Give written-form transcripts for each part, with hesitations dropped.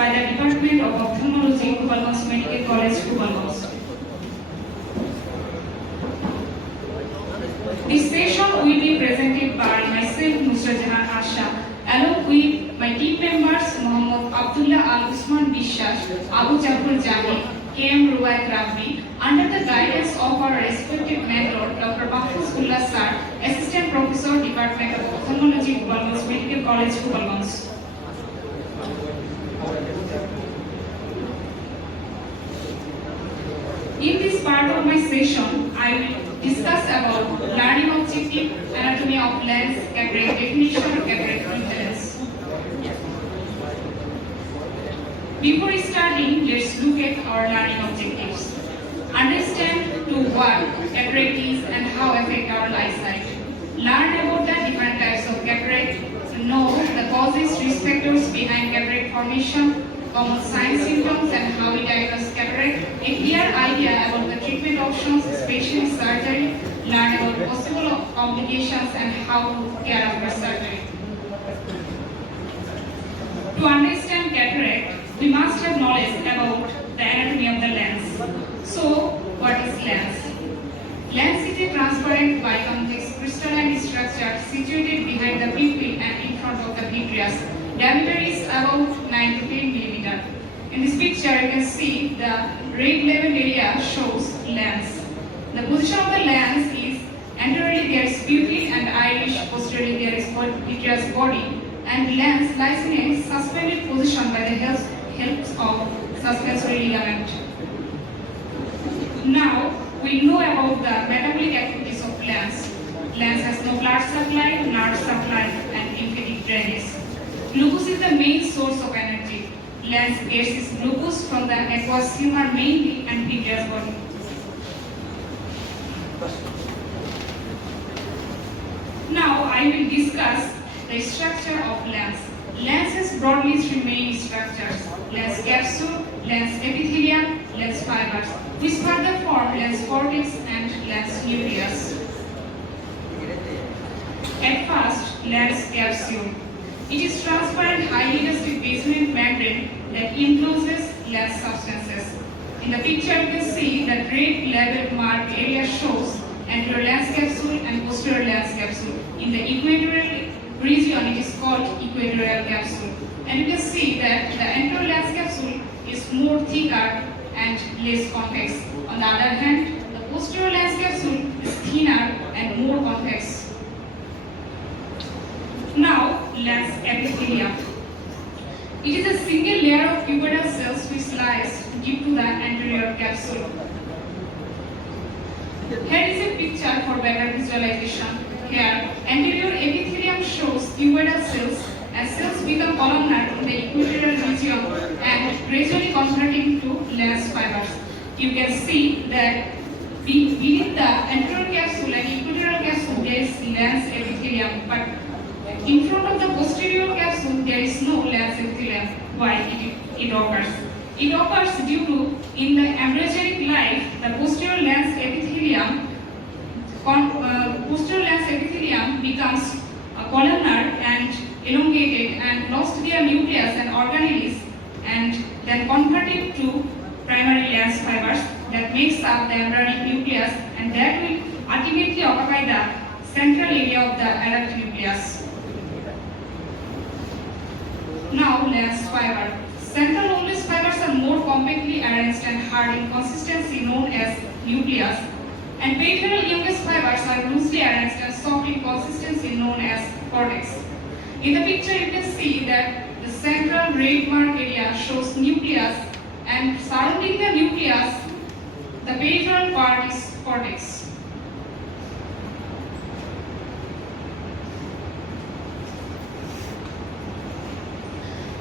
by the Department of Ophthalmology, Gopalganj Medical College, Gopalganj. This session will be presented by myself, Nusrat Jahan Asha, along with my team members Mohammad Abdullah Al Usman Bishas, Abu Jafar Jahi, K.M. Ruwayat Rabbi, under the guidance of our respected mentor, Dr. Mahfuzullah Sir, Assistant Professor, Department of Ophthalmology, Gopalganj Medical College, Gopalganj. In this part of my session, I will discuss about learning objective, anatomy of lens, cataract definition, cataract prevalence. Before starting, let's look at our learning objectives. Understand to what cataract is and how affect our eyesight. Learn about the different types of cataract. Know the causes, risk factors behind cataract formation, common signs, symptoms, and how we diagnose cataract. A clear idea about the treatment options, especially surgery. Learn about possible complications and how to care after surgery. To understand cataract, we must have knowledge about the anatomy of the lens. So, what is lens? Lens is a transparent biconvex crystalline structure situated behind the pupil and in front of the vitreous. Diameter is about 9 to 10 millimeter. In this picture, you can see the red labeled area shows lens. The position of the lens is anteriorly there is pupil and iris, posteriorly there is vitreous body, and lens lies in a suspended position by the help of suspensory ligament. Now, we know about the metabolic activities of lens. Lens has no blood supply, nerve supply, and lymphatic drainage. Glucose is the main source of energy. Lens gets its glucose from the aqueous humor mainly and vitreous body. Now I will discuss the structure of lens. Lens has broadly three main structures: lens capsule, lens epithelium, lens fibers, which further form lens cortex and lens nucleus. At first, lens capsule. It is transparent, highly elastic basement membrane that encloses lens substances. In the picture, you can see that red labeled marked area shows anterior lens capsule and posterior lens capsule. In the equatorial region, it is called equatorial capsule. And you can see that the anterior lens capsule is more thicker and less convex. On the other hand, the posterior lens capsule is thinner and more convex. Now, lens epithelium. It is a single layer of cuboidal cells which lies deep to the anterior capsule. Here is a picture for better visualization. Here, anterior epithelium shows cuboidal cells as cells become columnar in the equatorial region and gradually converting to lens fibers. You can see that within the anterior capsule and equatorial capsule there is lens epithelium, but in front of the posterior capsule there is no lens epithelium. Why it occurs? It occurs due to, in the embryonic life, the posterior lens epithelium becomes columnar and elongated and lost their nucleus and organelles and then converted to primary lens fibers that makes up the embryonic nucleus, and that will ultimately occupy the central area of the adult nucleus. Now, lens fiber. Central nucleus fibers are more compactly arranged and hard in consistency, known as nucleus, and peripheral nucleus fibers are loosely arranged and soft in consistency, known as cortex. In the picture, you can see that the central red mark area shows nucleus, and surrounding the nucleus, the peripheral part is cortex.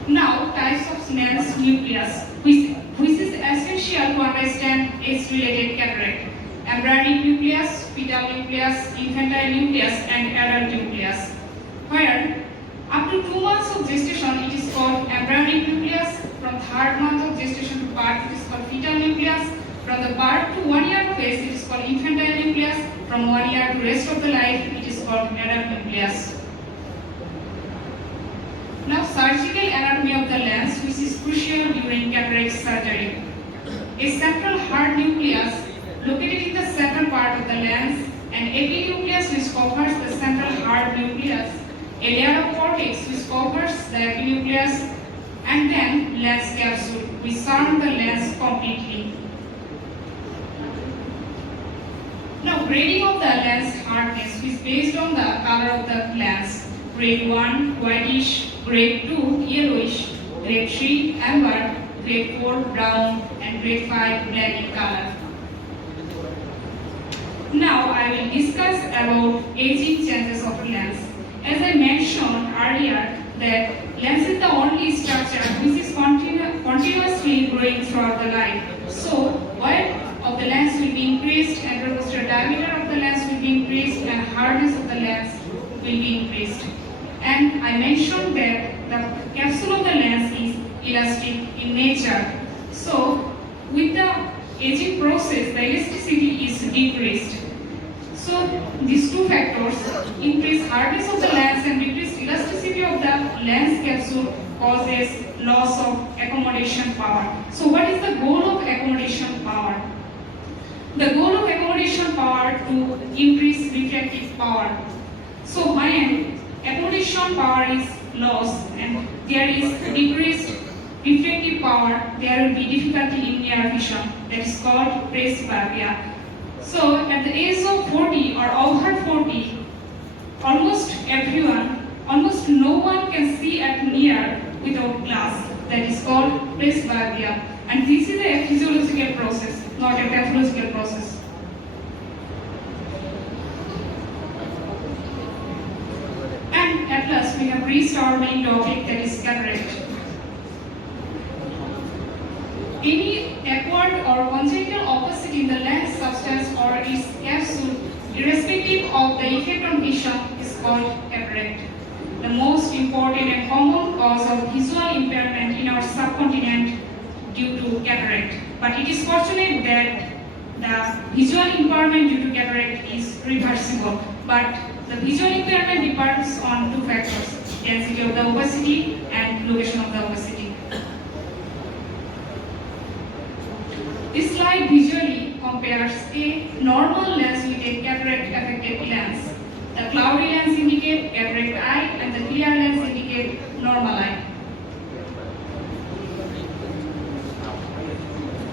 Now, types of lens nucleus, which is essential to understand age-related cataract: embryonic nucleus, fetal nucleus, infantile nucleus, and adult nucleus. Where up to 2 months of gestation, it is called embryonic nucleus. From 3rd month of gestation to birth, it is called fetal nucleus. From the birth to 1 year of age, it is called infantile nucleus. From 1 year to rest of the life, it is called adult nucleus. Now, surgical anatomy of the lens, which is crucial nucleus located in the central part of the lens, an epinucleus which covers the central hard nucleus, a layer of cortex which covers the epinucleus, and then lens capsule which surround the lens completely. Now, grading of the lens hardness is based on the color of the lens. Grade 1 whitish, grade 2 yellowish, grade 3 amber, grade 4 brown, and grade 5 black in color. Now I will discuss about aging changes of a lens. As I mentioned earlier, that lens is the only structure which is continuously growing throughout the life. So width of the lens will be increased, anteroposterior diameter of the lens will be increased, and hardness of the lens will be increased. And I mentioned that the capsule of the lens is elastic in nature. So with the aging process, the elasticity is decreased. So these two factors, increased hardness of the lens and decreased elasticity of the lens capsule, causes loss of accommodation power. So what is the goal of accommodation power? The goal of accommodation power to increase refractive power. So when accommodation power is lost and there is decreased refractive power, there will be difficulty in near vision. That is called presbyopia. So at the age of 40 or over 40, almost everyone, almost no one can see at near without glass. That is called presbyopia. And this is a physiological process, not a pathological process. And at last we have reached our main topic, that is cataract. Any acquired or congenital opacity in the lens substance or its capsule, irrespective of the effect on vision, is called cataract. The most important and common cause of visual impairment in our subcontinent due to cataract. But it is fortunate that the visual impairment due to cataract is reversible. But the visual impairment depends on two factors: density of the opacity and location of the opacity. This slide visually compares a normal lens with a cataract affected lens. The cloudy lens indicate cataract eye and the clear lens indicate normal eye.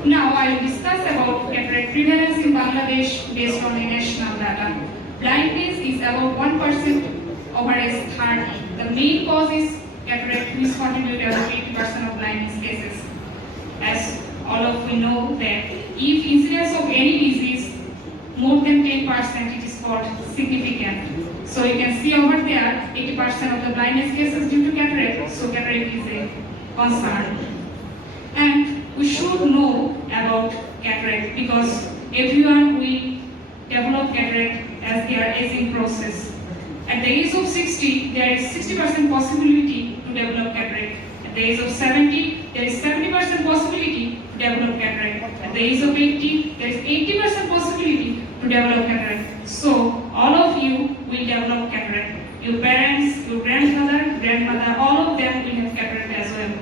Now I will discuss about cataract prevalence in Bangladesh based on the national data. Blindness is about 1% over age 30. The main cause is cataract, which contribute about 80% of blindness cases. As all of we know that if incidence of any disease more than 10%, it is called significant. So you can see over there 80% of the blindness cases due to cataract. So cataract is a concern. And we should know about cataract because everyone will develop cataract as their aging process. At the age of 60, there is 60% possibility to develop cataract. At the age of 70, there is 70% possibility to develop cataract. At the age of 80, there is 80% possibility to develop cataract. So all of you will develop cataract. Your parents, your grandfather, grandmother, all of them will have cataract as well.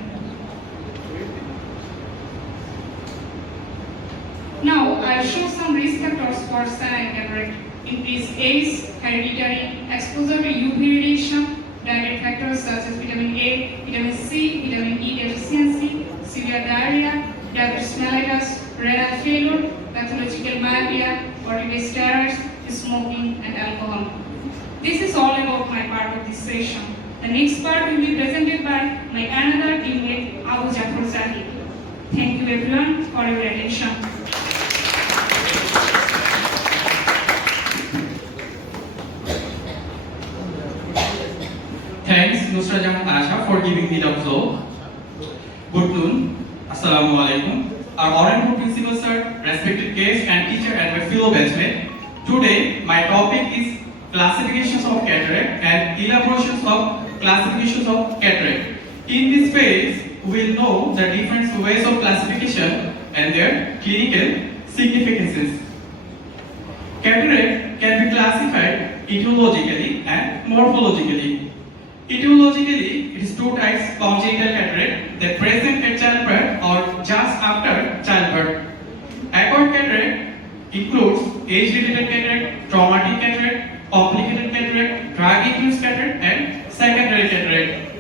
Now I will show some risk factors for senile cataract. Increased age, hereditary, exposure to UV radiation, dietary factors such as vitamin A, vitamin C, vitamin E deficiency, severe diarrhea, diabetes mellitus, renal failure, pathological myopia, body-based steroids, smoking, and alcohol. This is all about my part of this session. The next part will be presented by my another teammate, Abu Jafar Zahid. Thank you everyone for your attention. Thanks, Nusra Jahan Asha, for giving me the floor. Good noon. Assalamu alaikum. Our honorable principal sir, respected guests and teacher and my fellow batchmate. Today, my topic is classifications of cataract and elaborations of classifications of cataract. In this phase, we will know the different ways of classification and their clinical significances. Cataract can be classified etiologically and morphologically. Etiologically, it is two types: congenital cataract that present at childbirth or just after childbirth. Acquired cataract age-related cataract, traumatic cataract, complicated cataract, drug-induced cataract, and secondary cataract.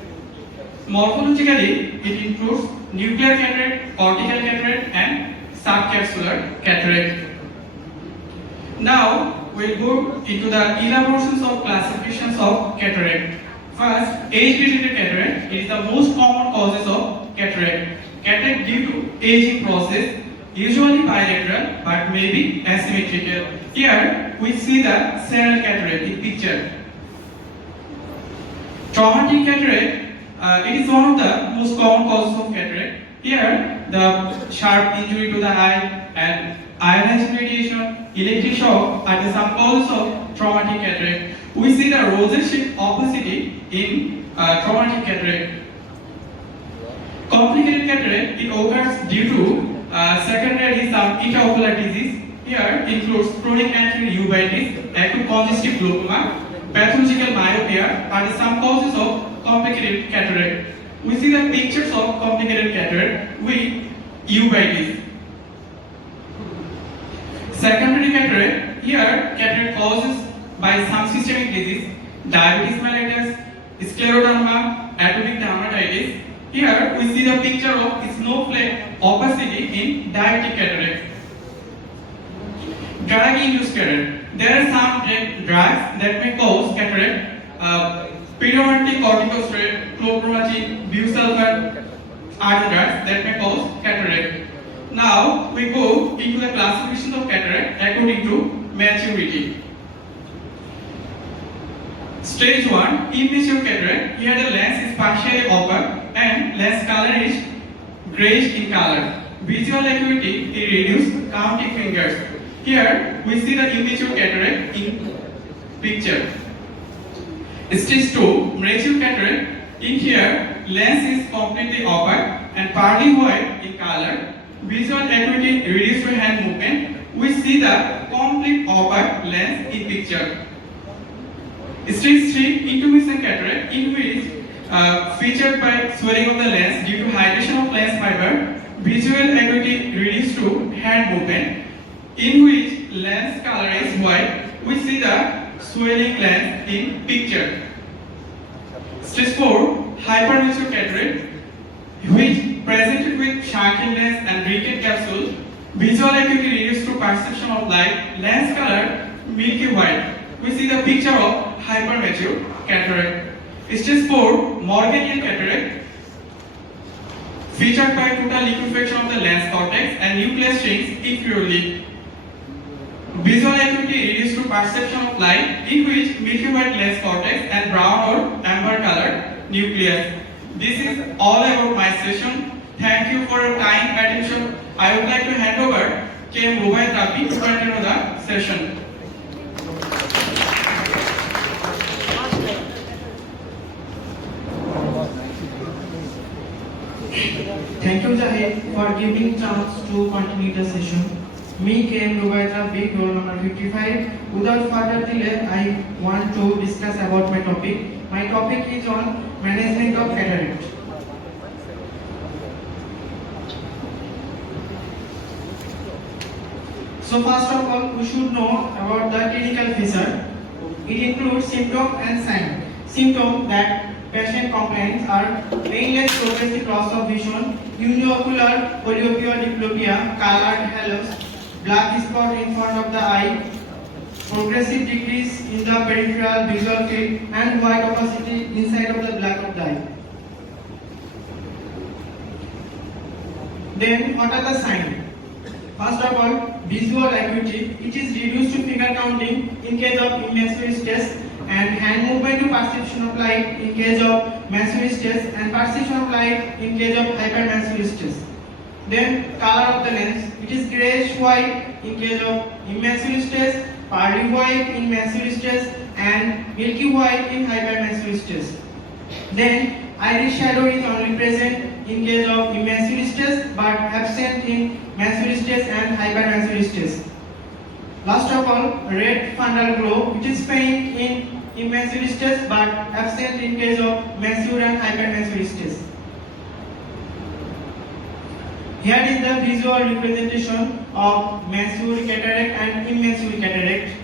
Morphologically, it includes nuclear cataract, cortical cataract, and subcapsular cataract. Now, we'll go into the elaborations of classifications of cataract. First, age-related cataract is the most common causes of cataract. Cataract due to aging process, usually bilateral but may be asymmetrical. Here, we see the serial cataract in picture. Traumatic cataract, it is one of the most common causes of cataract. Here, the sharp injury to the eye and ionizing radiation, electric shock are the some causes of traumatic cataract. We see the rosette-shaped opacity in traumatic cataract. Complicated cataract, it occurs due to secondary some intraocular disease. Here includes chronic anterior uveitis, acute congestive glaucoma, pathological myopia are the some causes of complicated cataract. We see the pictures of complicated cataract with uveitis. Secondary cataract, here cataract causes by some systemic disease, diabetes mellitus, scleroderma, atopic dermatitis. Here we see the picture of snowflake opacity in diabetic cataract. Drug-induced cataract. There are some drugs that may cause cataract. Predominantly corticosteroid, chlorpromazine, busulfan are the drugs that may cause cataract. Now we go into the classification of cataract according to maturity. Stage 1, immature cataract. Here the lens is partially opaque and lens color is grayish in color. Visual acuity is reduced, counting fingers. Here we see the immature cataract in picture. Stage 2, mature cataract. In here, lens is completely opaque and partly white in color. Visual acuity reduced to hand movement. We see the complete opaque lens in picture. Stage 3, intermittent cataract, in which featured by swelling of the lens due to hydration of lens fiber, visual acuity reduced to hand movement, in which lens color is white. We see the swelling lens in picture. Stage 4, hypermature cataract, which presented with sharkened lens and wrinkled capsule, visual acuity reduced to perception of light, lens color milky white. We see the picture of hypermature cataract. Stage 4, Morganian cataract, featured by total liquefaction of the lens cortex and nucleus shrinks inferiorly. Visual acuity reduced to perception of light, in which milky white lens cortex and brown or amber colored nucleus. This is all about my session. Thank you for your time and attention. I would like to hand over K. Rubai Tapi to continue the session. Thank you, Zahid, for giving chance to continue the session. Me, K. Rubai Big roll number 55. Without further delay, I want to discuss about my topic. My topic is on management of cataract. So first of all, we should know about the clinical feature. It includes symptom and sign. Symptoms that patient complaints are painless progressive loss of vision, uniocular polyopia diplopia, colored halos, black spot in front of the eye, progressive decrease in the peripheral visual field, and white opacity inside of the black of the eye. Then what are the signs? First of all, visual acuity. It is reduced to finger counting in case of immature stage, and hand movement to perception of light in case of mature stage, and perception of light in case of hypermature stage. Then color of the lens. It is grayish white in case of immature stage, pearly white in mature stage, and milky white in hypermature stage. Then iris shadow is only present in case of immature stage but absent in mature stage and hypermature stage. Last of all, red fundal glow, which is faint in immature stage but absent in case of mature and hypermature stage. Here is the visual representation of mature cataract and immature cataract,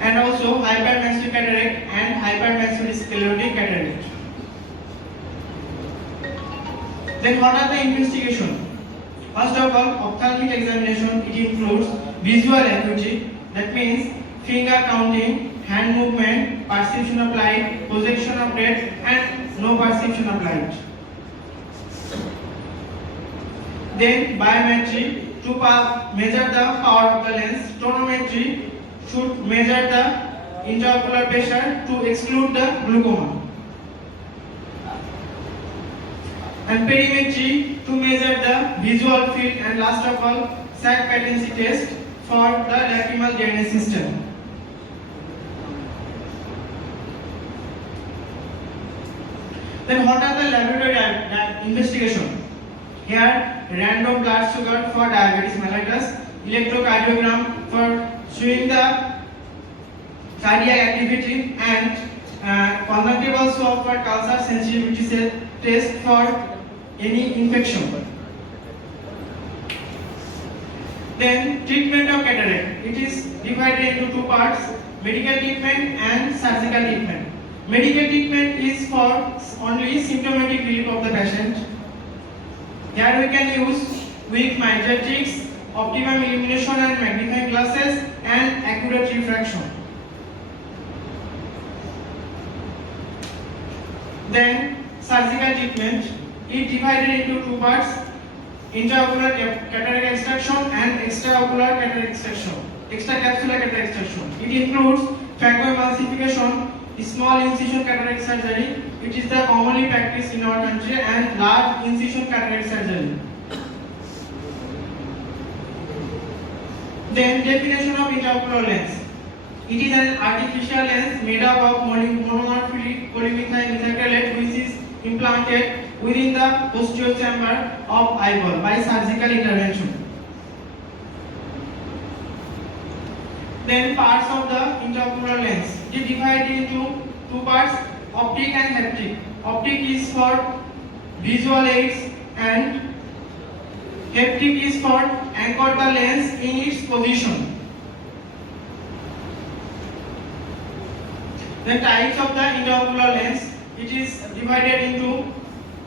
and also hypermature cataract and hypermature sclerotic cataract. Then what are the investigation? First of all, ophthalmic examination, it includes visual acuity, that means finger counting, hand movement, perception of light, projection of red, and no perception of light. Then biometry, to measure the power of the lens. Tonometry should measure the intraocular pressure to exclude the glaucoma. And perimetry to measure the visual field, and last of all, SICS patency test for the lacrimal drainage system. Then what are the laboratory investigation? Here, random blood sugar for diabetes mellitus, electrocardiogram for showing the cardiac activity, and conjunctival swab for culture sensitivity test for any infection. Then treatment of cataract. It is divided into two parts: medical treatment and surgical treatment. Medical treatment is for only symptomatic relief of the patient. Here we can use weak mydriatics, optimum illumination and magnifying glasses, and accurate refraction. Then surgical treatment. It divided into two parts: intraocular cataract extraction and extraocular cataract extraction. Extracapsular cataract extraction. It includes phacoemulsification, small incision cataract surgery, which is the commonly practiced in our country, and large incision cataract surgery. Then definition of intraocular lens. It is an artificial lens made up of monomer polymethyl methacrylate, which is implanted within the posterior chamber of eyeball by surgical intervention. Then parts of the intraocular lens. It is divided into two parts: optic and haptic. Optic is for visual aids, and haptic is for anchor the lens in its position. The types of the intraocular lens. It is divided into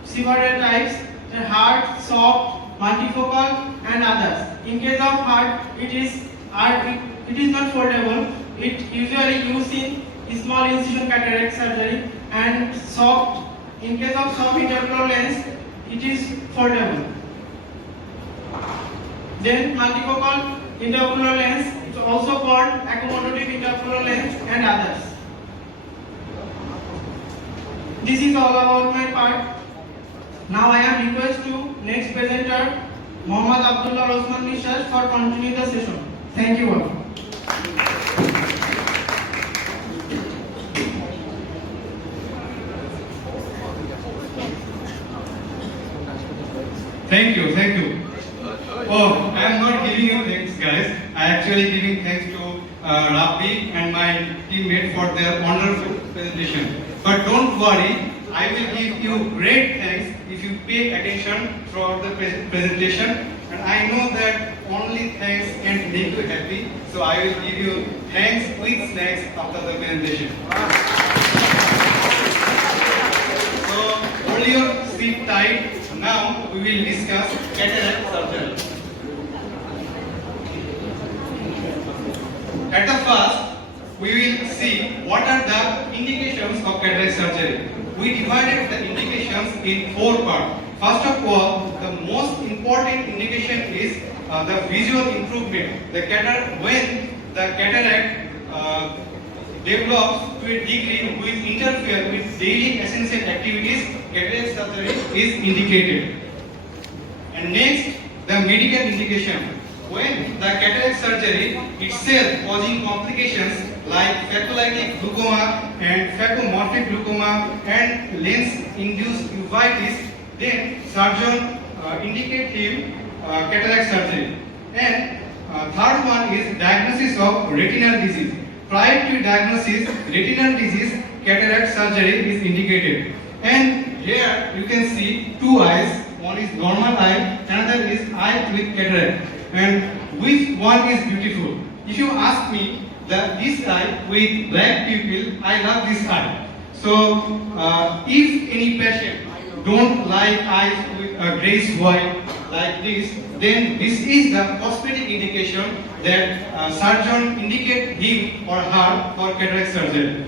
several types: the hard, soft, multifocal, and others. In case of hard, it is not foldable. It usually used in small incision cataract surgery, and soft. In case of soft intraocular lens, it is foldable. Then multifocal intraocular lens, it's also called accommodative intraocular lens, and others. This is all about my part. Now I am request to next presenter, Mohammad Abdullah Osman Nishar, for continuing the session. Thank you all. Thank you. Oh, I am not giving you thanks, guys. I actually giving thanks to Rabbi and my teammate for their wonderful presentation. But don't worry, I will give you great thanks if you pay attention throughout the presentation. And I know that only thanks can make you happy, so I will give you thanks with snacks after the presentation. So hold your seat tight. Now we will discuss cataract surgery. At the first, we will see what are the indications of cataract surgery. We divided the indications in four parts. First of all, the most important indication is the visual improvement. When the cataract develops to a degree which interfere with daily essential activities, cataract surgery is indicated. And next, the medical indication. When the cataract surgery itself causing complications like phacolytic glaucoma and phacomorphic glaucoma and lens-induced uveitis, then surgeon indicate him cataract surgery. And third one is diagnosis of retinal disease. Prior to diagnosis, retinal disease, cataract surgery is indicated. And here you can see two eyes. one is normal eye, another is eye with cataract. And which one is beautiful? If you ask me that this eye with black pupil, I love this eye. So if any patient don't like eyes with a grayish white like this, then this is the cosmetic indication that surgeon indicate him or her for cataract surgery.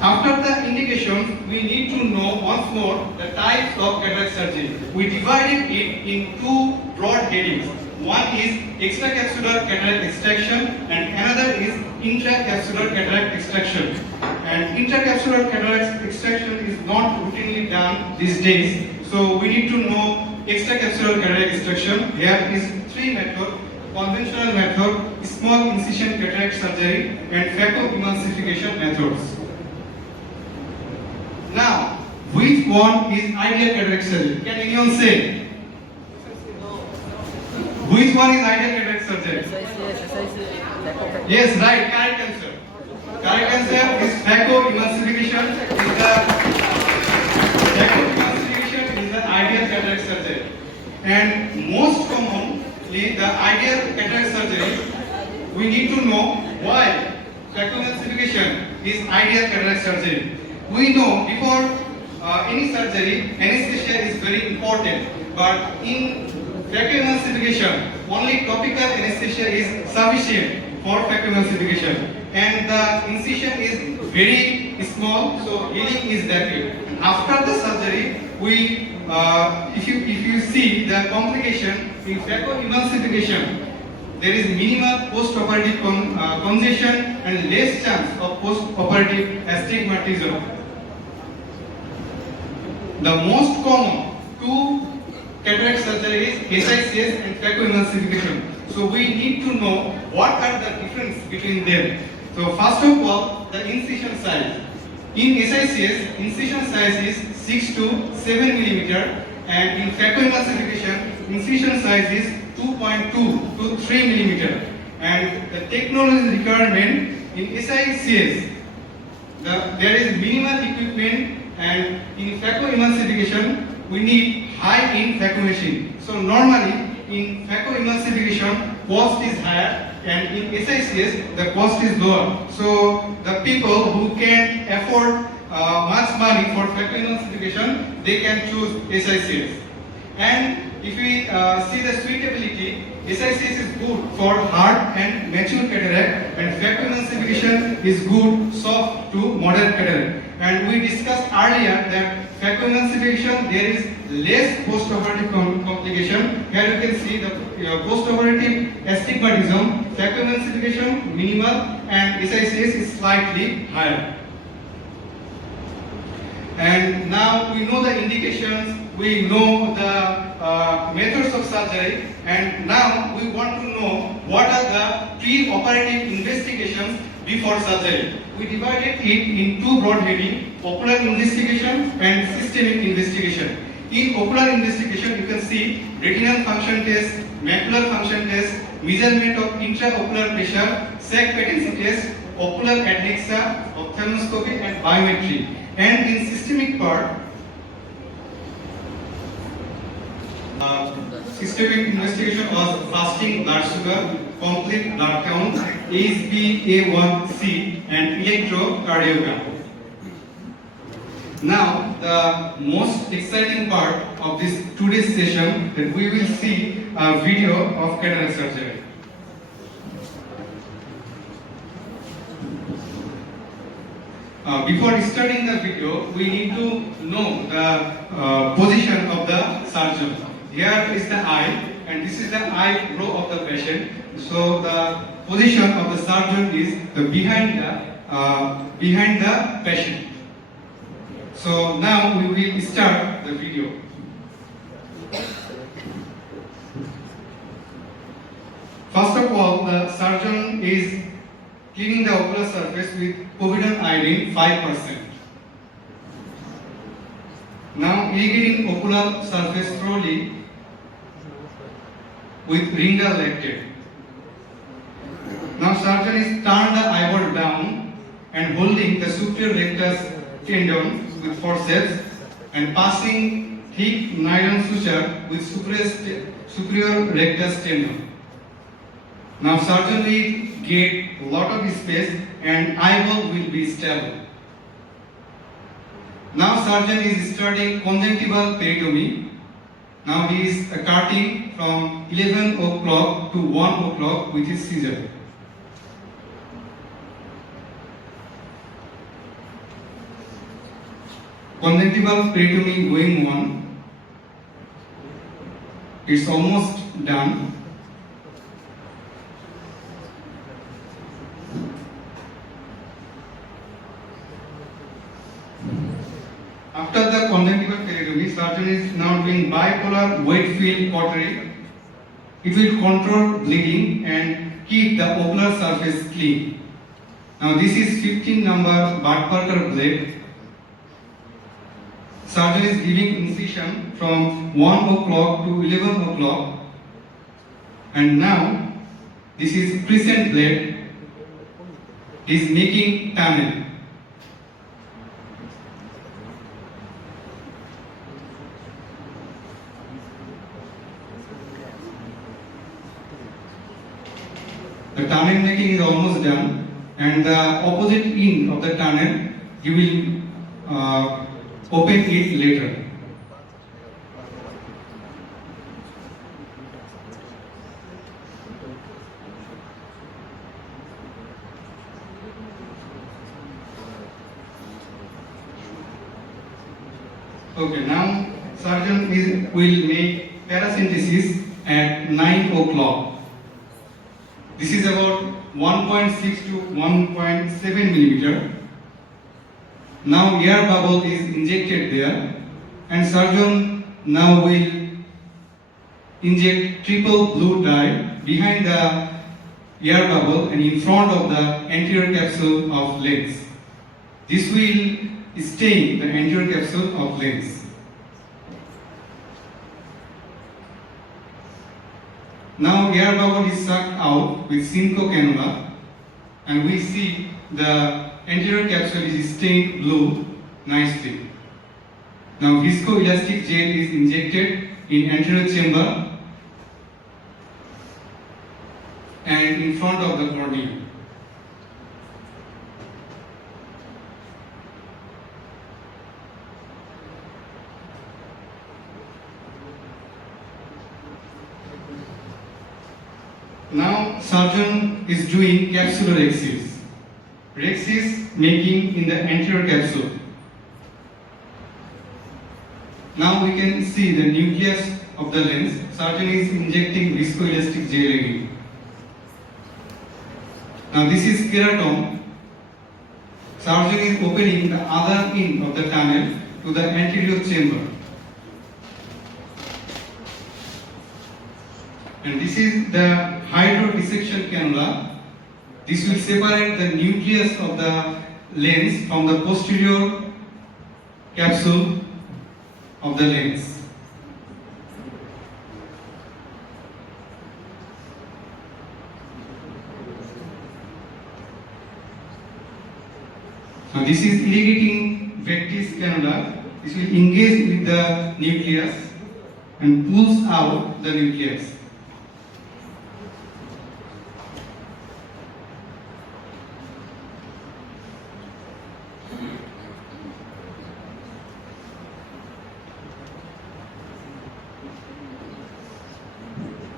After the indication, we need to know once more the types of cataract surgery. We divided it in two broad headings. One is extracapsular cataract extraction and another is intracapsular cataract extraction. And intracapsular cataract extraction is not routinely done these days. So we need to know extracapsular cataract extraction. Here is three methods: conventional method, small incision cataract surgery, and phacoemulsification methods. Now, which one is ideal cataract surgery? Can anyone say? Which one is ideal cataract surgery? Yes, right. Correct answer. Correct answer is phacoemulsification. Phacoemulsification is the ideal cataract surgery. And most commonly, the ideal cataract surgery, we need to know why phacoemulsification is ideal cataract surgery. We know before any surgery, anesthesia is very important, but in phacoemulsification, only topical anesthesia is sufficient for phacoemulsification, and the incision is very small, so healing is rapid. After the surgery, we, if you see the complication in phacoemulsification, there is minimal post-operative congestion and less chance of post-operative astigmatism. The most common two cataract surgeries is SICS and phacoemulsification. So we need to know what are the difference between them. So first of all, the incision size. In SICS, incision size is 6 to 7 millimeter, and in phacoemulsification, incision size is 2.2 to 3 millimeter. And the technology requirement in SICS, there is minimal equipment, and in phacoemulsification we need high-end phaco machine. So normally in phacoemulsification cost is higher, and in SICS the cost is lower. So the people who can afford much money for phacoemulsification, they can choose SICS. And if we see the suitability, SICS is good for hard and mature cataract, and phacoemulsification is good soft to moderate cataract. And we discussed earlier that phacoemulsification, there is less post-operative complication. Here you can see the post-operative astigmatism, phacoemulsification minimal, and SICS is slightly higher. And now we know the indications, we know the methods of surgery, and now we want to know what are the pre-operative investigations before surgery. We divided it in two broad headings: ocular investigation and systemic investigation. In ocular investigation, you can see retinal function test, macular function test, measurement of intraocular pressure, SICS patency test, ocular adnexa, ophthalmoscopy, and biometry. And in systemic part, systemic investigation was fasting blood sugar, complete blood count, HbA1c, and electrocardiogram. Now, the most exciting part of this today's session, that we will see a video of cataract surgery. Before starting the video, we need to know the position of the surgeon. Here is the eye, and this is the eye row of the patient. So the position of the surgeon is behind the patient. So now we will start the video. First of all, the surgeon is cleaning the ocular surface with povidone iodine 5%. Now irrigating ocular surface thoroughly with Ringal lactate. Now surgeon is turn the eyeball down and holding the superior rectus tendon with forceps and passing thick nylon suture with superior rectus tendon. Now surgeon will get lot of space and eyeball will be stable. Now surgeon is starting conjunctival peritomy. Now he is cutting from 11 o'clock to 1 o'clock with his scissor. Conjunctival peritomy going on. It's almost done. After the conjunctival peritomy, surgeon is now doing bipolar wet field cautery. It will control bleeding and keep the ocular surface clean. Now this is 15 number Bart Parker blade. Surgeon is giving incision from 1 o'clock to 11 o'clock. And now this is crescent blade. He is making tunnel. The tunnel making is almost done, and the opposite end of the tunnel you will open it later. Okay, now surgeon will make paracentesis at 9 o'clock. This is about 1.6 to 1.7 millimeter. Now air bubble is injected there, and surgeon now will inject triple blue dye behind the air bubble and in front of the anterior capsule of lens. This will stain the anterior capsule of lens. Now air bubble is sucked out with Simcoe cannula, and we see the anterior capsule is stained blue nicely. Now viscoelastic gel is injected in anterior chamber and in front of the cornea. Now surgeon is doing capsular rhexis. Rhexis making in the anterior capsule. Now we can see the nucleus of the lens. Surgeon is injecting viscoelastic gel again. Now this is keratome. Surgeon is opening the other end of the tunnel to the anterior chamber. And this is the hydrodissection cannula. This will separate the nucleus of the lens from the posterior capsule of the lens. Now this is irrigating vectis cannula. This will engage with the nucleus and pulls out the nucleus.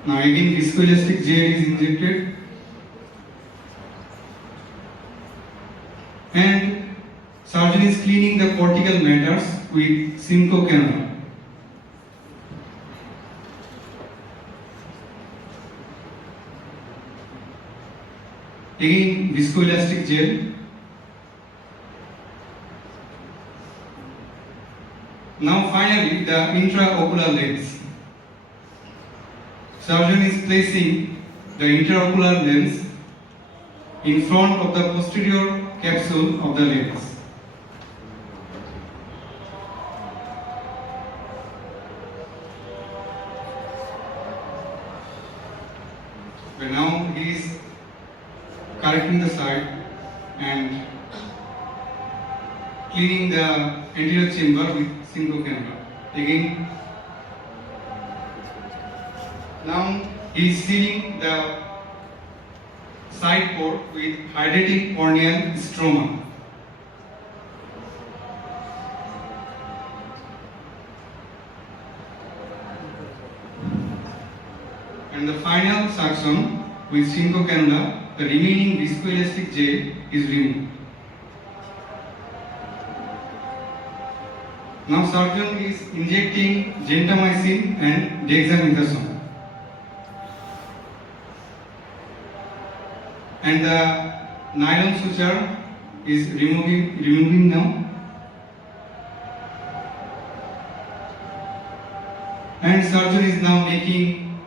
Now again viscoelastic gel is injected, and surgeon is cleaning the cortical matters with Simcoe cannula. Again viscoelastic gel. Now finally the intraocular lens. Surgeon is placing the intraocular lens in front of the posterior capsule of the lens. But now he is correcting the side and cleaning the anterior chamber with Simcoe cannula. Again, now he is sealing the side port with hydrating corneal stroma. And the final suction with synco cannula, the remaining viscoelastic gel is removed. Now surgeon is injecting gentamicin and dexamethasone. And the nylon suture is removing now. And surgeon is now making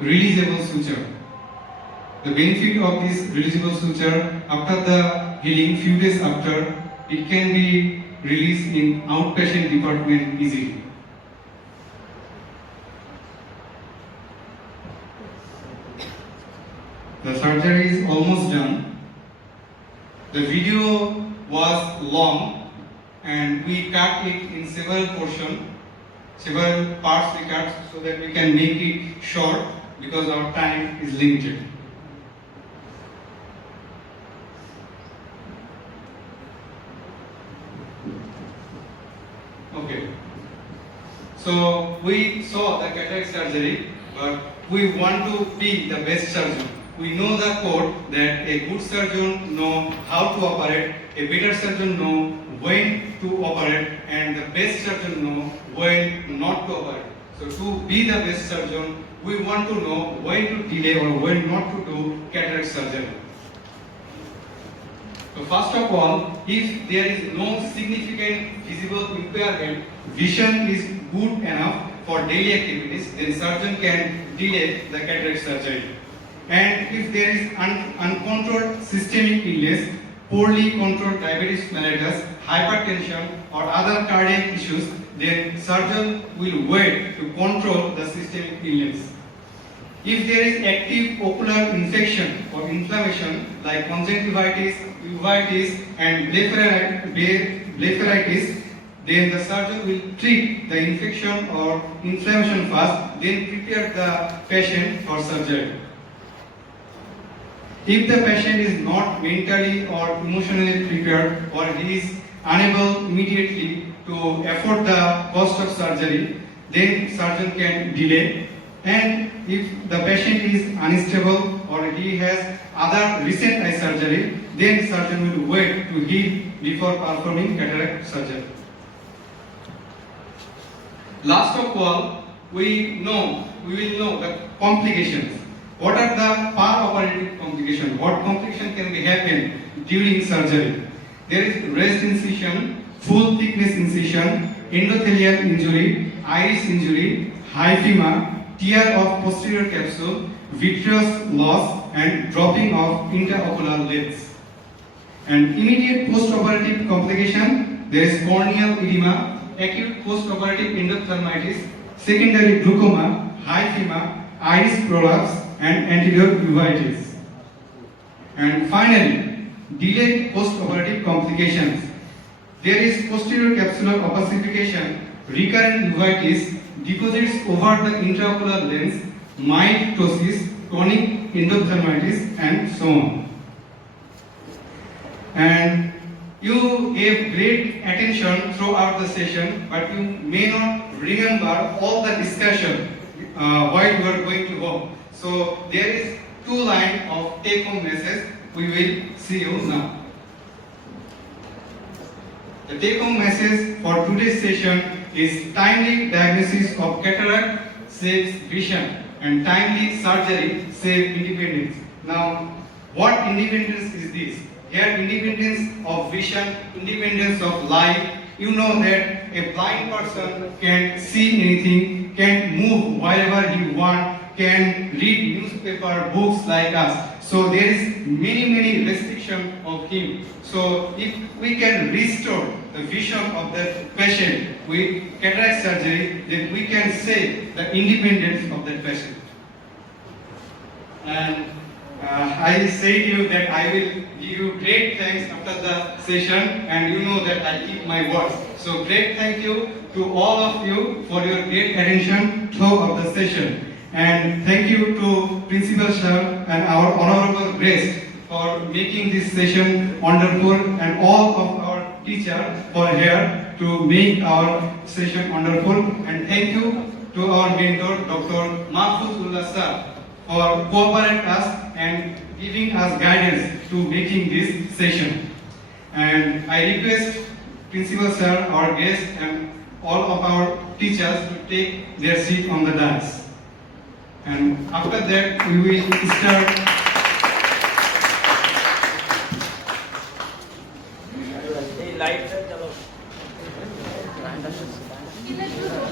releasable suture. The benefit of this releasable suture, after the healing, few days after, it can be released in outpatient department easily. The surgery is almost done. The video was long and we cut it in several portions, several parts we cut so that we can make it short because our time is limited. Okay. So we saw the cataract surgery, but we want to be the best surgeon. We know the code that a good surgeon know how to operate, a better surgeon know when to operate, and the best surgeon know when not to operate. So to be the best surgeon, we want to know when to delay or when not to do cataract surgery. So first of all, if there is no significant visible impairment, vision is good enough for daily activities, then surgeon can delay the cataract surgery. And if there is uncontrolled systemic illness, poorly controlled diabetes mellitus, hypertension or other cardiac issues, then surgeon will wait to control the systemic illness. If there is active ocular infection or inflammation like conjunctivitis, uveitis and blepharitis, then the surgeon will treat the infection or inflammation first, then prepare the patient for surgery. If the patient is not mentally or emotionally prepared or he is unable immediately to afford the cost of surgery, then surgeon can delay. And if the patient is unstable or he has other recent eye surgery, then surgeon will wait to heal before performing cataract surgery. Last of all, we will know the complications. What are the per-operative complications? What complication can be happen during surgery? There is raised incision, full thickness incision, endothelial injury, iris injury, hyphema, tear of posterior capsule, vitreous loss, and dropping of intraocular lens. And immediate post-operative complication, there is corneal edema, acute post-operative endophthalmitis, secondary glaucoma, hyphema, iris prolapse, and anterior uveitis. And finally, delayed post-operative complications. There is posterior capsular opacification, recurrent uveitis, deposits over the intraocular lens, mild ptosis, chronic endophthalmitis, and so on. And you gave great attention throughout the session, but you may not remember all the discussion while you are going to home. So there is 2 lines of take-home message. We will see you now. The take-home message for today's session is timely diagnosis of cataract saves vision and timely surgery saves independence. Now, what independence is this? Here, independence of vision, independence of life. You know that a blind person can see anything, can move wherever he wants, can read newspaper, books like us. So there is many restrictions of him. So if we can restore the vision of that patient with cataract surgery, then we can save the independence of that patient. And I say to you that I will give you great thanks after the session, and you know that I keep my words. So great thank you to all of you for your great attention throughout the session. And thank you to Principal Sir and our honorable guest for making this session wonderful, and all of our teachers for here to make our session wonderful. And thank you to our mentor Dr. Mahfuzullah Sir for cooperating us and giving us guidance to making this session. And I request Principal Sir, our guest, and all of our teachers to take their seat on the dais. And after that, we will start.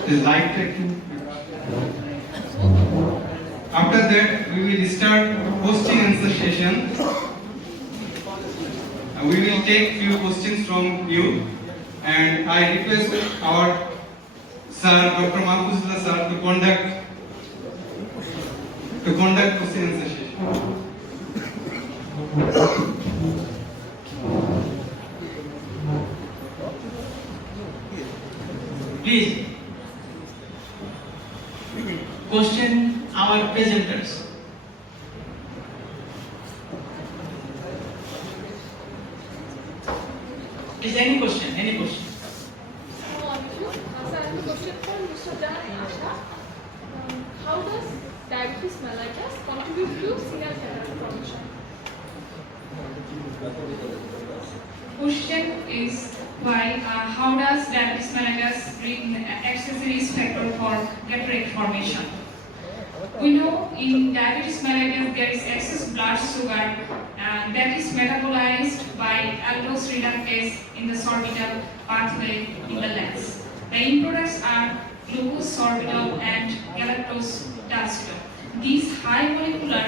The light checking. After that, we will start question answer session. We will take few questions from you, and I request our Sir, Dr. Mahfuzullah Sir, to conduct question answer session. Please question our presenters. Is any question? Any question? Sir, I have a question for Mr. Dan Asha. How does diabetes mellitus contribute to single cataract formation? Question is how does diabetes mellitus bring excessive risk factor for cataract formation? We know in diabetes mellitus there is excess blood sugar that is metabolized by aldose reductase in the sorbitol pathway in the lens. The end products are glucose sorbitol and galactose diacetyl. These high molecular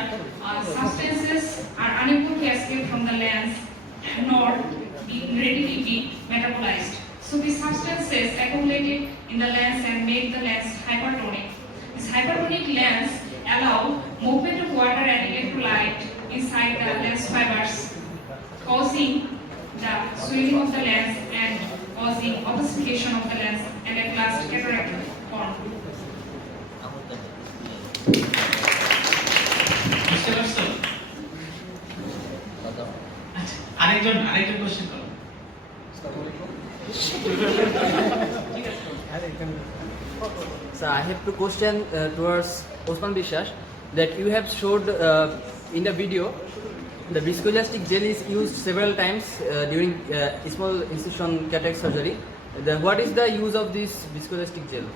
substances are unable to escape from the lens nor readily be metabolized. So these substances accumulated in the lens and make the lens hypertonic. This hypertonic lens allow movement of water and electrolyte inside the lens fibers, causing the swelling of the lens and causing opacification of the lens and at last cataract form. Mr. Russell. আরেকজন question করো। So I have to question towards Osman Bishas that you have showed in the video the viscoelastic gel is used several times during small incision cataract surgery. What is the use of this viscoelastic gel?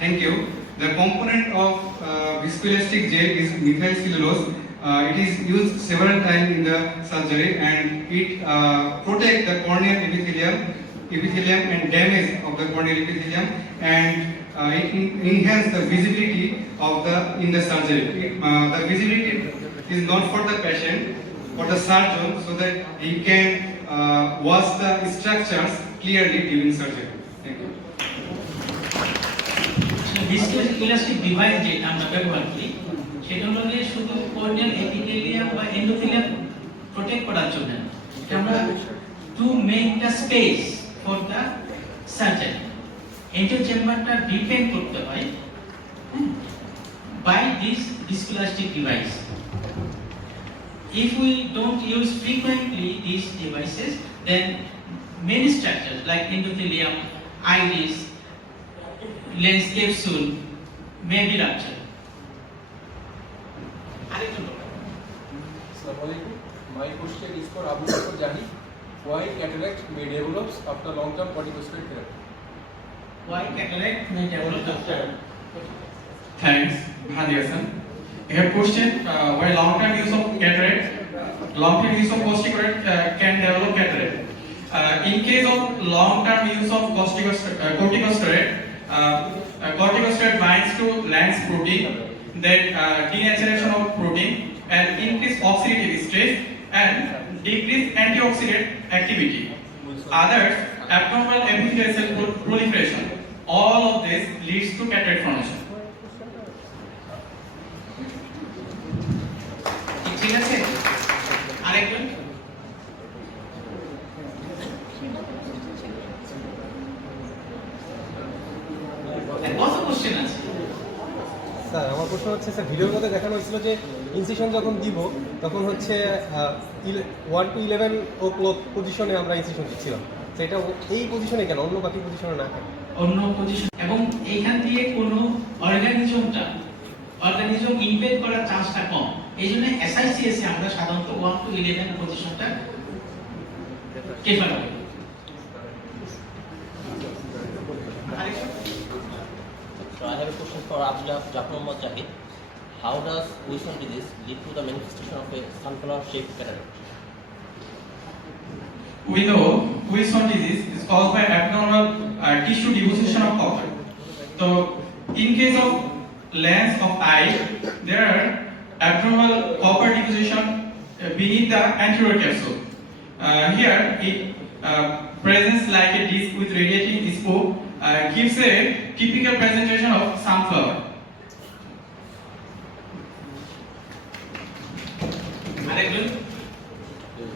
Thank you. The component of viscoelastic gel is methyl cellulose. It is used several times in the surgery, and it protects the corneal epithelium and damage of the corneal epithelium, and it enhances the visibility of in the surgery. The visibility is not for the patient, for the surgeon, so that he can watch the structures clearly during surgery. Thank you. viscoelastic device যেটা আমরা ব্যবহার করি সেটা হলো যে শুধু corneal epithelium বা endothelium protect করার জন্য না, এটা আমরা to make the space for the surgery. Anterior চেম্বারটা ডিফেন্ড করতে হয় by this viscoelastic device. If we don't use frequently these devices, then many structures like endothelium, iris, lens capsule may be ruptured. My question is for Abu Bakr Jani. Why cataract may develop after long-term corticosteroid therapy? Why cataract may develop after? Thanks, Bhadi Hassan. I have question why long-term use of cataract, long-term use of corticosteroid can develop cataract. In case of long-term use of corticosteroid, corticosteroid binds to lens protein, then denaturation of protein, and increase oxidative stress and decrease antioxidant activity. Others, abnormal epithelial cell proliferation. All of this leads to cataract formation. ঠিক আছে, আরেকজন কত question আছে? Sir আমার প্রশ্ন হচ্ছে sir ভিডিওর মধ্যে দেখানো হয়েছিল যে ইনসিশন যখন দিব তখন হচ্ছে 1 to 11 o'clock পজিশনে আমরা ইনসিশন দিচ্ছিলাম, সেটা এই পজিশনে কেন, অন্য বাকি পজিশনে না কেন? অন্য পজিশন এবং এইখান দিয়ে কোনো অর্গানিজম ইনভেড করার চান্সটা কম, এই জন্য SICS এ আমরা সাধারণত 1 to 11 পজিশনটা প্রেফার করি। So I have a question for Dr. Mujahid. How does Wilson disease lead to the manifestation of a sunflower-shaped cataract? We know Wilson disease is caused by abnormal tissue deposition of copper. So, in case of lens of eye, there are abnormal copper deposition beneath the anterior capsule. Here, it presents like a disc with radiating spoke, gives a typical presentation of sunflower.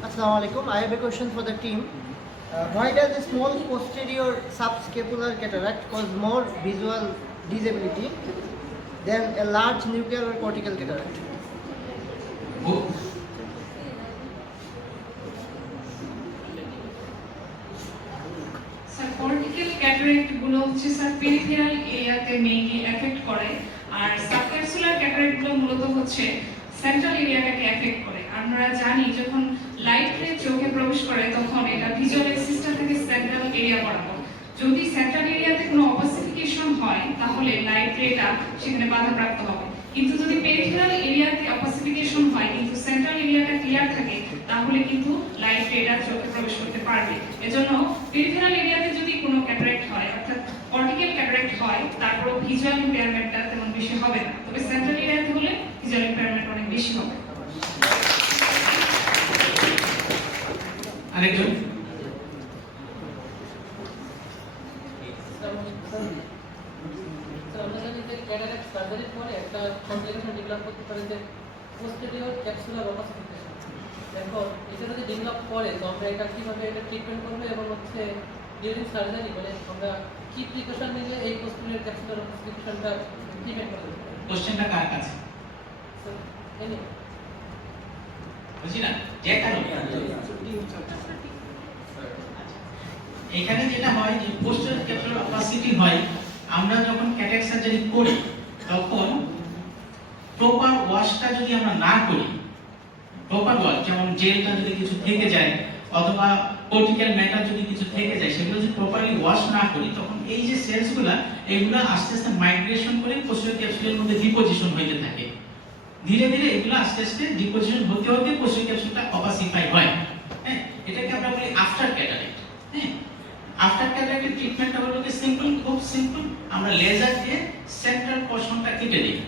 Assalamu alaikum. I have a question for the team. Why does a small posterior subscapular cataract cause more visual disability than a large nuclear or cortical cataract? Sir cortical cataract গুলো হচ্ছে sir peripheral এরিয়াতে mainly effect করে, আর subcapsular cataract গুলো মূলত হচ্ছে central এরিয়াটাকে effect করে। আমরা জানি যখন লাইট রে চোখে প্রবেশ করে তখন এটা ভিজুয়াল এক্সিসটা থেকে সেন্ট্রাল এরিয়া বরাবর। যদি সেন্ট্রাল এরিয়াতে কোনো অপাসিফিকেশন হয় তাহলে লাইট রেটা সেখানে বাধাপ্রাপ্ত হবে, কিন্তু যদি পেরিফেরাল এরিয়াতে অপাসিফিকেশন হয় কিন্তু সেন্ট্রাল এরিয়াটা ক্লিয়ার থাকে তাহলে কিন্তু লাইট রেটা চোখে প্রবেশ করতে পারবে। এজন্য পেরিফেরাল এরিয়াতে যদি কোনো ক্যাটারাক্ট হয় অর্থাৎ কর্টিক্যাল ক্যাটারাক্ট হয় তারপর ভিজুয়াল ইমপ্যায়ারমেন্টটা তেমন বেশি হবে না, তবে সেন্ট্রাল এরিয়াতে হলে ভিজুয়াল ইমপ্যায়ারমেন্ট অনেক বেশি হবে। আরেকজন আমরা জানি যে ক্যাটারাক্ট সার্জারির পরে একটা কমপ্লিকেশন ডেভেলপ করতে পারে যে পোস্টেরিয়র ক্যাপসুলার অপাসিফিকেশন। এখন এটা যদি ডেভেলপ করে তো আমরা এটা কিভাবে এটা ট্রিটমেন্ট করবো এবং হচ্ছে ডিউরিং সার্জারি মানে আমরা কি প্রিকশন নিলে এই পোস্টেরিয়র ক্যাপসুলার অপাসিফিকেশনটা ট্রিটমেন্ট করতে পারি? কোশ্চেনটা কার কাছে? এনে বুঝি না যে কারণ এখানে যেটা হয় যে পোস্টেরিয়র ক্যাপসুলার অপাসিটি হয়, আমরা যখন ক্যাটারাক্ট সার্জারি করি তখন প্রপার ওয়াশটা যদি আমরা না করি, প্রপার ওয়াশ যেমন জেলটা যদি কিছু থেকে যায় অথবা কর্টিক্যাল ম্যাটার যদি কিছু থেকে যায় সেগুলো যদি প্রপারলি ওয়াশ না করি তখন এই যে সেলসগুলো এগুলো আস্তে আস্তে মাইগ্রেশন করে পোস্টেরিয়র ক্যাপসুলের মধ্যে ডিপোজিশন হইতে থাকে। ধীরে ধীরে এগুলো আস্তে আস্তে ডিপোজিশন হতে হতে পোস্টেরিয়র ক্যাপসুলটা অপাসিফাই হয়। হ্যাঁ, এটাকে আমরা বলি আফটার ক্যাটারাক্ট। হ্যাঁ, আফটার ক্যাটারাক্টের ট্রিটমেন্টটা হলো কি সিম্পল, খুব সিম্পল। আমরা লেজার দিয়ে সেন্ট্রাল পোরশনটা কেটে দিই,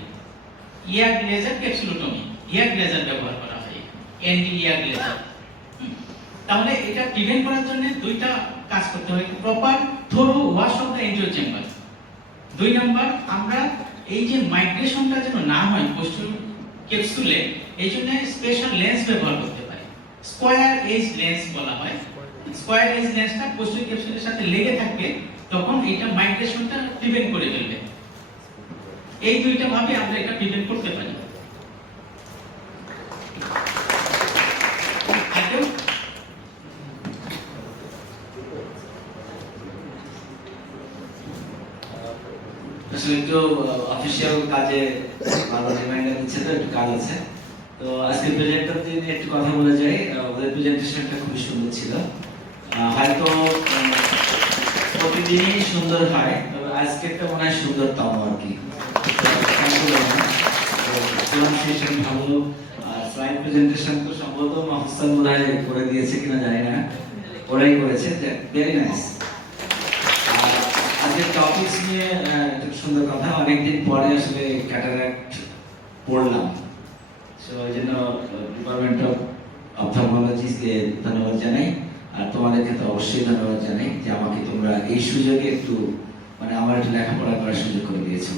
ইয়ার লেজার ক্যাপসুলোটমি, ইয়ার লেজার ব্যবহার করা হয়, এন্টি ইয়ার লেজার। তাহলে এটা প্রিভেন্ট করার জন্য দুইটা কাজ করতে হয়, proper thorough wash of the anterior chamber. 2 number, আমরা এই যে মাইগ্রেশনটা যেন না হয় পোস্টেরিয়র ক্যাপসুলে, এই জন্য স্পেশাল লেন্স ব্যবহার করতে পারি, স্কয়ার এজ লেন্স বলা হয়। স্কয়ার এজ লেন্সটা পোস্টেরিয়র ক্যাপসুলের সাথে লেগে থাকবে, তখন এটা মাইগ্রেশনটা প্রিভেন্ট করে ফেলবে। এই দুইটা ভাবে আমরা এটা প্রিভেন্ট করতে পারি। আসলে একটু অফিসিয়াল কাজে বারবার রিমাইন্ডার দিচ্ছে, তো একটু কাজ আছে। তো আজকে প্রেজেন্টার নিয়ে একটু কথা বলে যাই। ওদের প্রেজেন্টেশনটা খুবই সুন্দর ছিল। হয়তো প্রতিদিনই সুন্দর হয়, তবে আজকেরটা মনে হয় সুন্দরতম আর কি। সেশন ভালো, আর স্লাইড প্রেজেন্টেশন তো সম্ভবত মহসিন বোধহয় করে দিয়েছে কিনা জানি না, ওরাই করেছে, ভেরি নাইস। আজকের টপিকস নিয়ে একটা সুন্দর কথা, অনেকদিন পরে আসলে ক্যাটারাক্ট পড়লাম, সো এই জন্য ডিপার্টমেন্ট অফ অপথলমোলজিকে ধন্যবাদ জানাই, আর তোমাদেরকে তো অবশ্যই ধন্যবাদ জানাই যে আমাকে তোমরা এই সুযোগে একটু মানে আমার একটু লেখাপড়া করার সুযোগ করে দিয়েছো।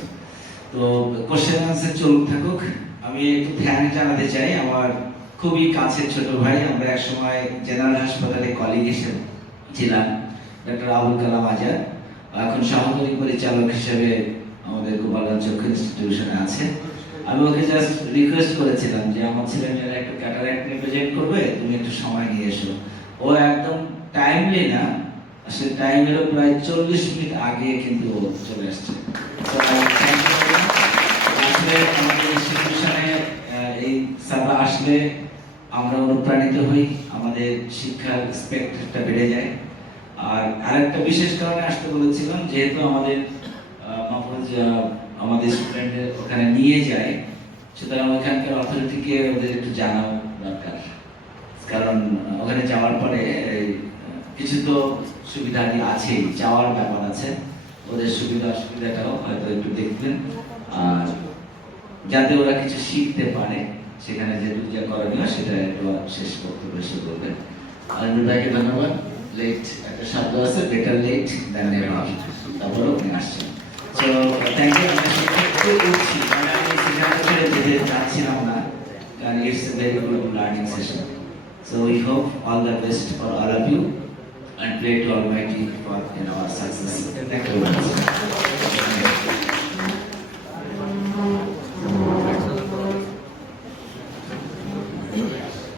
তো কোশ্চেন আনসার চলুক থাকুক। আমি একটু থ্যাঙ্ক জানাতে চাই আমার খুবই কাছের ছোট ভাই, আমরা একসময় জেনারেল হাসপাতালে কলিগ ছিলাম, ডক্টর আবুল কালাম আজাদ। এখন সহকারী পরিচালক হিসেবে আমাদের গোপালগঞ্জ চক্ষু ইনস্টিটিউশনে আছে। আমি ওকে জাস্ট রিকোয়েস্ট করেছিলাম যে আমার ছেলেমেয়েরা একটু ক্যাটারাক্ট নিয়ে প্রেজেন্ট করবে, তুমি একটু সময় নিয়ে এসো। ও একদম টাইমলি না, আসলে টাইমেরও প্রায় 40 মিনিট আগে কিন্তু ও চলে আসছে। তো আসলে আমাদের ইনস্টিটিউশনে এই স্যাররা আসলে আমরা অনুপ্রাণিত হই, আমাদের শিক্ষার স্পেক্ট্রামটা বেড়ে যায়। আর আরেকটা বিশেষ কারণে আসতে বলেছিলাম, যেহেতু আমাদের আমাদের স্টুডেন্টদের ওখানে নিয়ে যায়, সুতরাং ওখানকার অথরিটিকে ওদের একটু জানাও দরকার। কারণ ওখানে যাওয়ার পরে কিছু তো সুবিধা আছেই, যাওয়ার ব্যাপার আছে, ওদের সুবিধা অসুবিধাটাও হয়তো একটু দেখবেন, আর যাতে ওরা কিছু শিখতে পারে সেখানে যেটুকু যা করণীয় সেটা একটু শেষ বক্তব্য এসে করবেন। আর ভাইকে ধন্যবাদ। লেট একটা শব্দ আছে, বেটার লেট দ্যান নেভার, তারপরে আপনি আসছেন। So thank you. একটু উঠছি, মানে আমি সেখানে ছেড়ে যেতে চাচ্ছিলাম না, কারণ it's a very good learning session. So we hope all the best for all of you and pray to Almighty for our success. Thank you very much.